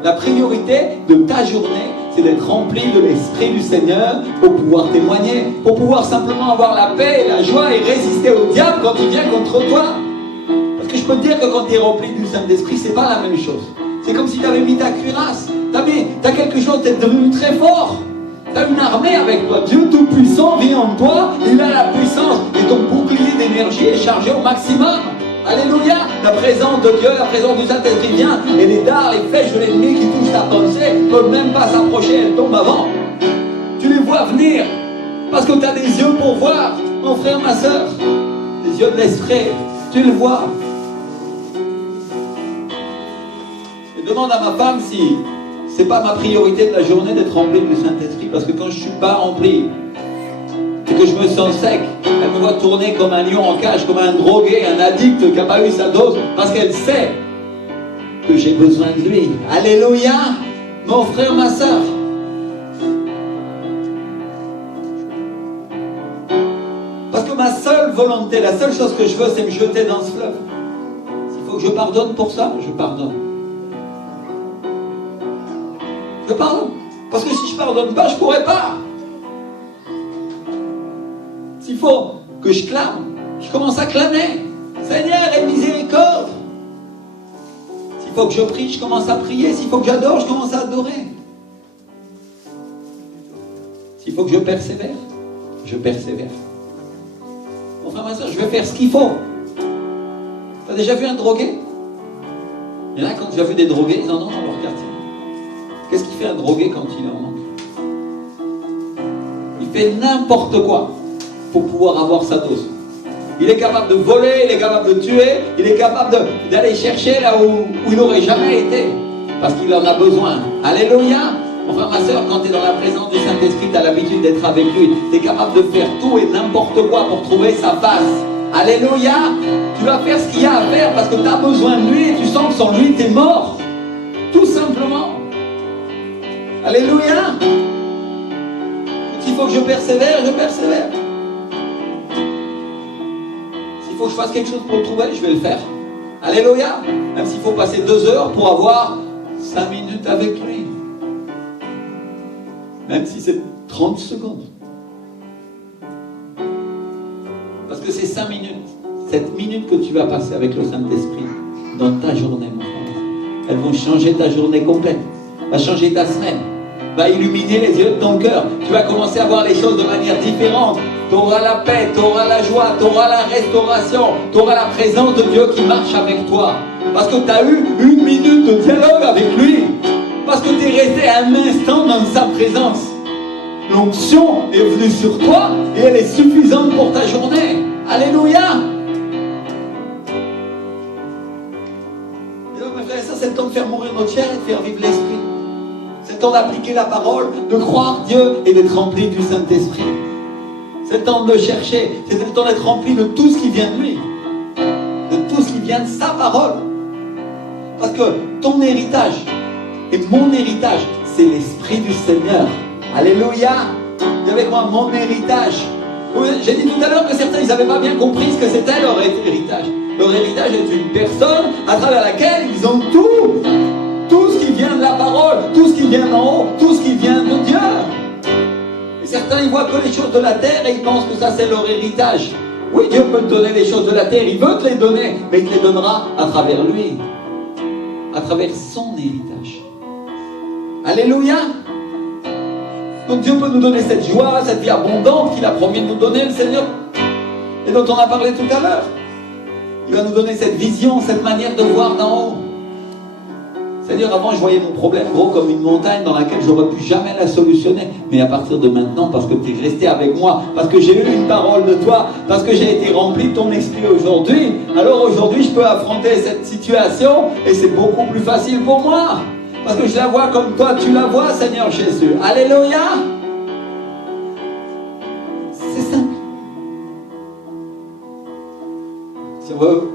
La priorité de ta journée, c'est d'être rempli de l'Esprit du Seigneur pour pouvoir témoigner, pour pouvoir simplement avoir la paix et la joie et résister au diable quand il vient contre toi. Parce que je peux te dire que quand tu es rempli du Saint-Esprit, c'est pas la même chose. C'est comme si tu avais mis ta cuirasse. Tu as quelque chose, tu es devenu très fort. Tu as une armée avec toi. Dieu Tout-Puissant vit en toi. Il a la puissance. Et ton bouclier d'énergie est chargé au maximum. Alléluia. La présence de Dieu, la présence du Saint-Esprit vient. Et les dards, les flèches de l'ennemi qui touchent ta pensée ne peuvent même pas s'approcher. Elles tombent avant. Tu les vois venir. Parce que tu as des yeux pour voir. Mon frère, ma soeur. Les yeux de l'esprit. Tu le vois. Je demande à ma femme si c'est pas ma priorité de la journée d'être rempli du Saint-Esprit, parce que quand je suis pas rempli et que je me sens sec, elle me voit tourner comme un lion en cage, comme un drogué, un addict qui n'a pas eu sa dose, parce qu'elle sait que j'ai besoin de lui. Alléluia, mon frère, ma soeur. Parce que ma seule volonté, la seule chose que je veux, c'est me jeter dans ce fleuve. S'il faut que je pardonne pour ça, je pardonne. Je pardonne. Parce que si je ne pardonne pas, je ne pourrais pas. S'il faut que je clame, je commence à clamer. Seigneur, aie miséricorde. S'il faut que je prie, je commence à prier. S'il faut que j'adore, je commence à adorer. S'il faut que je persévère, je persévère. Mon frère, ma soeur, je vais faire ce qu'il faut. Tu as déjà vu un drogué? Il y en a qui ont déjà vu des drogués, ils en ont dans leur quartier. Qu'est-ce qu'il fait un drogué quand il en manque? Il fait n'importe quoi pour pouvoir avoir sa dose. Il est capable de voler, il est capable de tuer, il est capable d'aller chercher là où il n'aurait jamais été. Parce qu'il en a besoin. Alléluia! Mon frère, ma soeur, quand tu es dans la présence du Saint-Esprit, tu as l'habitude d'être avec lui. Tu es capable de faire tout et n'importe quoi pour trouver sa face. Alléluia! Tu vas faire ce qu'il y a à faire parce que tu as besoin de lui et tu sens que sans lui, tu es mort. Tout simplement. Alléluia! S'il faut que je persévère, je persévère. S'il faut que je fasse quelque chose pour le trouver, je vais le faire. Alléluia! Même s'il faut passer 2 heures pour avoir 5 minutes avec lui. Même si c'est 30 secondes. Parce que c'est 5 minutes. Cette minute que tu vas passer avec le Saint-Esprit dans ta journée, mon frère, elles vont changer ta journée complète. Va changer ta semaine. Va illuminer les yeux de ton cœur. Tu vas commencer à voir les choses de manière différente. Tu auras la paix, tu auras la joie, tu auras la restauration, tu auras la présence de Dieu qui marche avec toi. Parce que tu as eu 1 minute de dialogue avec lui. Parce que tu es resté un instant dans sa présence. L'onction est venue sur toi et elle est suffisante pour ta journée. Alléluia! Et donc, mes frères et sœurs, c'est le temps de faire mourir notre chair et de faire vivre l'esprit. C'est le temps d'appliquer la parole, de croire Dieu et d'être rempli du Saint-Esprit. C'est le temps de le chercher. C'est le temps d'être rempli de tout ce qui vient de lui. De tout ce qui vient de sa parole. Parce que ton héritage et mon héritage, c'est l'Esprit du Seigneur. Alléluia! Dis avec moi, mon héritage. J'ai dit tout à l'heure que certains, ils n'avaient pas bien compris ce que c'était leur héritage. Leur héritage est une personne à travers laquelle ils ont tout. Tout ce qui vient de la parole, tout ce qui vient d'en haut, tout ce qui vient de Dieu. Et certains, ils voient que les choses de la terre et ils pensent que ça, c'est leur héritage. Oui, Dieu peut te donner les choses de la terre, il veut te les donner, mais il te les donnera à travers lui. À travers son héritage. Alléluia! Donc Dieu peut nous donner cette joie, cette vie abondante qu'il a promis de nous donner, le Seigneur, et dont on a parlé tout à l'heure. Il va nous donner cette vision, cette manière de voir d'en haut. Seigneur, avant je voyais mon problème gros comme une montagne dans laquelle j'aurais pu jamais la solutionner. Mais à partir de maintenant, parce que tu es resté avec moi, parce que j'ai eu une parole de toi, parce que j'ai été rempli de ton esprit aujourd'hui, alors aujourd'hui je peux affronter cette situation et c'est beaucoup plus facile pour moi. Parce que je la vois comme toi tu la vois, Seigneur Jésus. Alléluia! C'est simple. Si on veut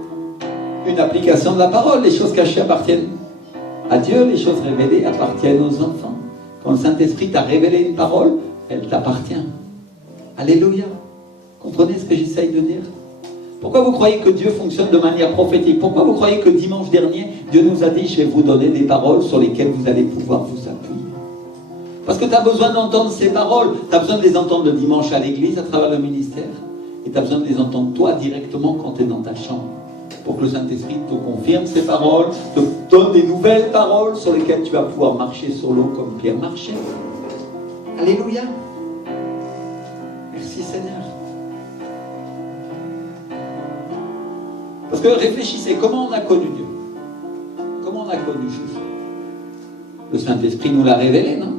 une application de la parole, les choses cachées appartiennent à Dieu, les choses révélées appartiennent aux enfants. Quand le Saint-Esprit t'a révélé une parole, elle t'appartient. Alléluia. Comprenez ce que j'essaye de dire? Pourquoi vous croyez que Dieu fonctionne de manière prophétique? Pourquoi vous croyez que dimanche dernier, Dieu nous a dit, je vais vous donner des paroles sur lesquelles vous allez pouvoir vous appuyer? Parce que tu as besoin d'entendre ces paroles. Tu as besoin de les entendre le dimanche à l'église, à travers le ministère. Et tu as besoin de les entendre toi directement quand tu es dans ta chambre. Pour que le Saint-Esprit te confirme ces paroles, te donne des nouvelles paroles sur lesquelles tu vas pouvoir marcher sur l'eau comme Pierre marchait. Alléluia. Merci Seigneur. Parce que réfléchissez, comment on a connu Dieu? Comment on a connu Jésus? Le Saint-Esprit nous l'a révélé, non?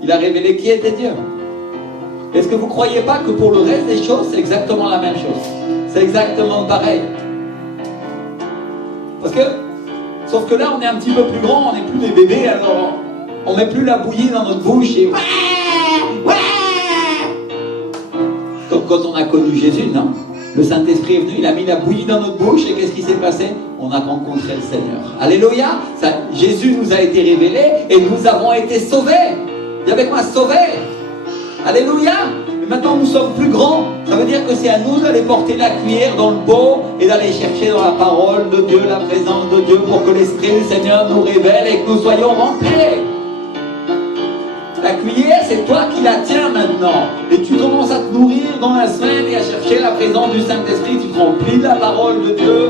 Il a révélé qui était Dieu. Est-ce que vous ne croyez pas que pour le reste des choses, c'est exactement la même chose? C'est exactement pareil. Parce que, sauf que là, on est un petit peu plus grand, on n'est plus des bébés, alors on ne met plus la bouillie dans notre bouche et... Comme quand on a connu Jésus, non? Le Saint-Esprit est venu, il a mis la bouillie dans notre bouche et qu'est-ce qui s'est passé? On a rencontré le Seigneur. Alléluia! Jésus nous a été révélé et nous avons été sauvés. Dis avec moi, sauvés! Alléluia! Mais maintenant nous sommes plus grands. Ça veut dire que c'est à nous d'aller porter la cuillère dans le pot et d'aller chercher dans la parole de Dieu, la présence de Dieu pour que l'Esprit du Seigneur nous révèle et que nous soyons remplis. La cuillère, c'est toi qui la tiens maintenant. Et tu commences à te nourrir dans la semaine et à chercher la présence du Saint-Esprit. Tu te remplis de la parole de Dieu,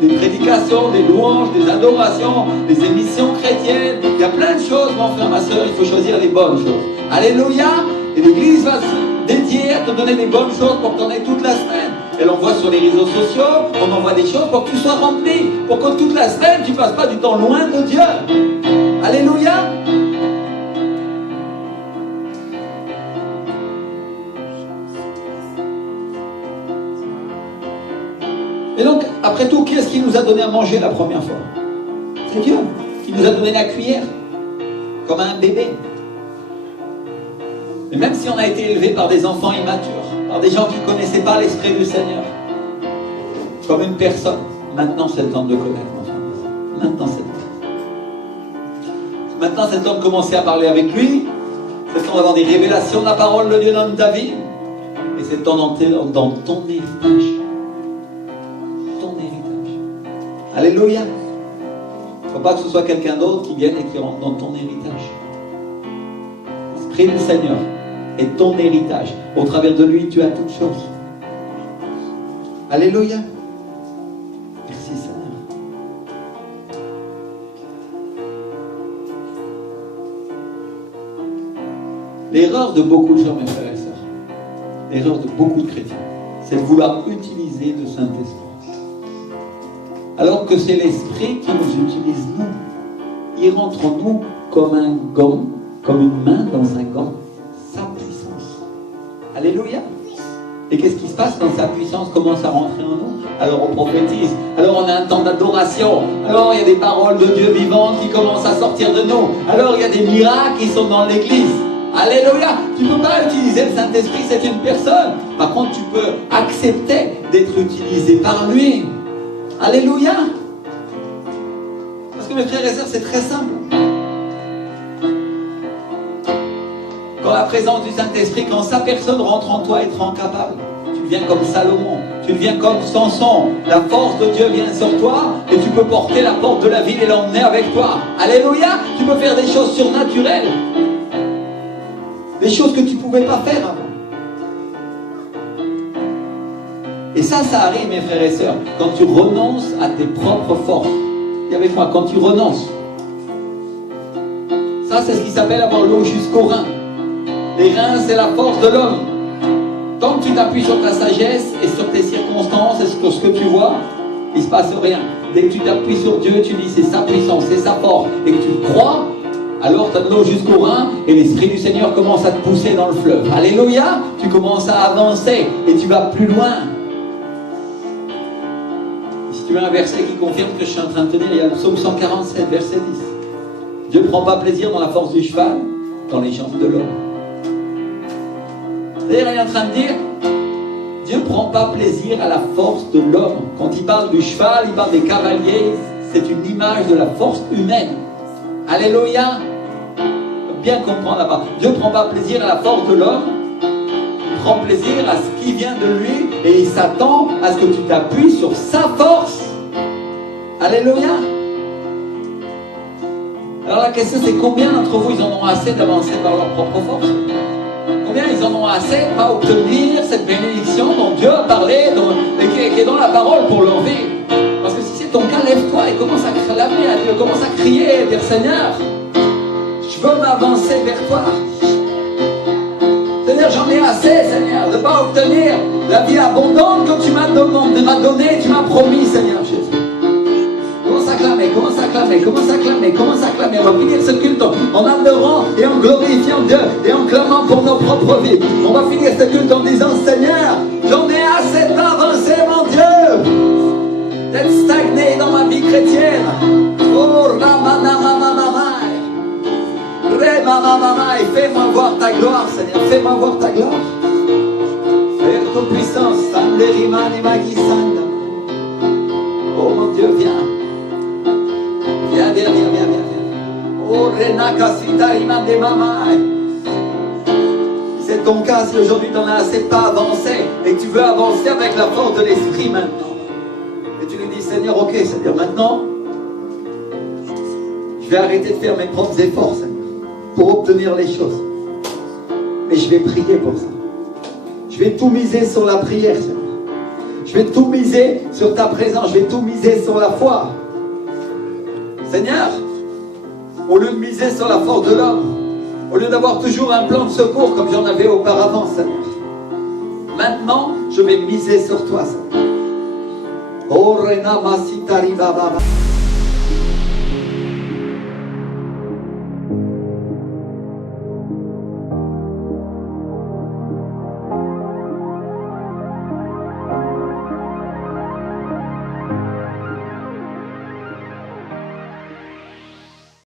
des prédications, des louanges, des adorations, des émissions chrétiennes. Il y a plein de choses, mon frère, ma soeur, il faut choisir les bonnes choses. Alléluia. Et l'Église va se dédier à te donner des bonnes choses pour que tu en aies toute la semaine. Elle envoie sur les réseaux sociaux, on envoie des choses pour que tu sois rempli, pour que toute la semaine tu ne passes pas du temps loin de Dieu. Alléluia. Et donc, après tout, qui est-ce qui nous a donné à manger la première fois? C'est Dieu qui nous a donné la cuillère, comme un bébé. Et même si on a été élevé par des enfants immatures, par des gens qui ne connaissaient pas l'Esprit du Seigneur, comme une personne, maintenant c'est le temps de le connaître, mon frère. Maintenant c'est le temps. Maintenant c'est le temps de commencer à parler avec lui, c'est le temps d'avoir des révélations de la parole de Dieu dans ta vie, et c'est le temps d'entrer dans ton héritage. Ton héritage. Alléluia. Il ne faut pas que ce soit quelqu'un d'autre qui vienne et qui rentre dans ton héritage. L'Esprit du Seigneur est ton héritage. Au travers de lui, tu as toutes choses. Alléluia. Merci Seigneur. L'erreur de beaucoup de gens, mes frères et sœurs, l'erreur de beaucoup de chrétiens, c'est de vouloir utiliser le Saint-Esprit. Alors que c'est l'Esprit qui nous utilise, nous. Il rentre en nous comme un gant, comme une main dans un gant. Sa puissance. Alléluia. Et qu'est-ce qui se passe quand sa puissance commence à rentrer en nous? Alors on prophétise, alors on a un temps d'adoration, alors il y a des paroles de Dieu vivantes qui commencent à sortir de nous, alors il y a des miracles qui sont dans l'église. Alléluia. Tu ne peux pas utiliser le Saint-Esprit, c'est une personne. Par contre, tu peux accepter d'être utilisé par lui. Alléluia. Parce que mes frères et sœurs, c'est très simple. Quand la présence du Saint-Esprit, quand sa personne rentre en toi et te rend capable, tu deviens comme Salomon, tu deviens comme Samson. La force de Dieu vient sur toi et tu peux porter la porte de la ville et l'emmener avec toi. Alléluia. Tu peux faire des choses surnaturelles, des choses que tu ne pouvais pas faire avant. Et ça arrive, mes frères et sœurs, quand tu renonces à tes propres forces. Dis avec moi, quand tu renonces. Ça, c'est ce qui s'appelle avoir l'eau jusqu'aux reins. Les reins, c'est la force de l'homme. Tant que tu t'appuies sur ta sagesse et sur tes circonstances et sur ce que tu vois, il ne se passe rien. Dès que tu t'appuies sur Dieu, tu dis c'est sa puissance, c'est sa force, et que tu crois, alors tu as de l'eau jusqu'au rein et l'Esprit du Seigneur commence à te pousser dans le fleuve. Alléluia. Tu commences à avancer et tu vas plus loin. Et si tu as un verset qui confirme ce que je suis en train de te dire, il y a le psaume 147, verset 10. Dieu ne prend pas plaisir dans la force du cheval, dans les jambes de l'homme. C'est-à-dire, il est en train de dire, Dieu ne prend pas plaisir à la force de l'homme. Quand il parle du cheval, il parle des cavaliers, c'est une image de la force humaine. Alléluia. Bien comprendre là-bas. Dieu ne prend pas plaisir à la force de l'homme, il prend plaisir à ce qui vient de lui et il s'attend à ce que tu t'appuies sur sa force. Alléluia. Alors la question c'est combien d'entre vous ils en ont assez d'avancer par leur propre force? Combien ils en ont assez de pas obtenir cette bénédiction dont Dieu a parlé et qui est dans la parole pour leur vie? Parce que si c'est ton cas, lève-toi et commence à clamer à Dieu, commence à crier et dire Seigneur, je veux m'avancer vers toi. Seigneur, j'en ai assez, Seigneur, de ne pas obtenir la vie abondante que tu m'as donnée, tu m'as promis, Seigneur Jésus. Commence à clamer, commence à clamer, commence à clamer, commence à clamer. On va finir ce culte en adorant et en glorifiant Dieu et en clamant pour nos propres vies. On va finir ce culte en disant Seigneur, j'en ai assez d'avancer, mon Dieu, d'être stagné dans ma vie chrétienne. Oh, fais-moi voir ta gloire, Seigneur, fais-moi voir ta gloire. Fais ton puissance, oh mon Dieu, viens. Viens, viens, viens, viens, viens. Oh, c'est ton cas, si aujourd'hui tu n'en as assez pas avancé et que tu veux avancer avec la force de l'Esprit maintenant. Et tu lui dis, Seigneur, ok, Seigneur, maintenant, je vais arrêter de faire mes propres efforts, Seigneur, pour obtenir les choses. Mais je vais prier pour ça. Je vais tout miser sur la prière, Seigneur. Je vais tout miser sur ta présence. Je vais tout miser sur la foi. Seigneur, au lieu de miser sur la force de l'homme, au lieu d'avoir toujours un plan de secours comme j'en avais auparavant, Seigneur, maintenant, je vais miser sur toi, Seigneur. Oh, Rena Masitari Baba.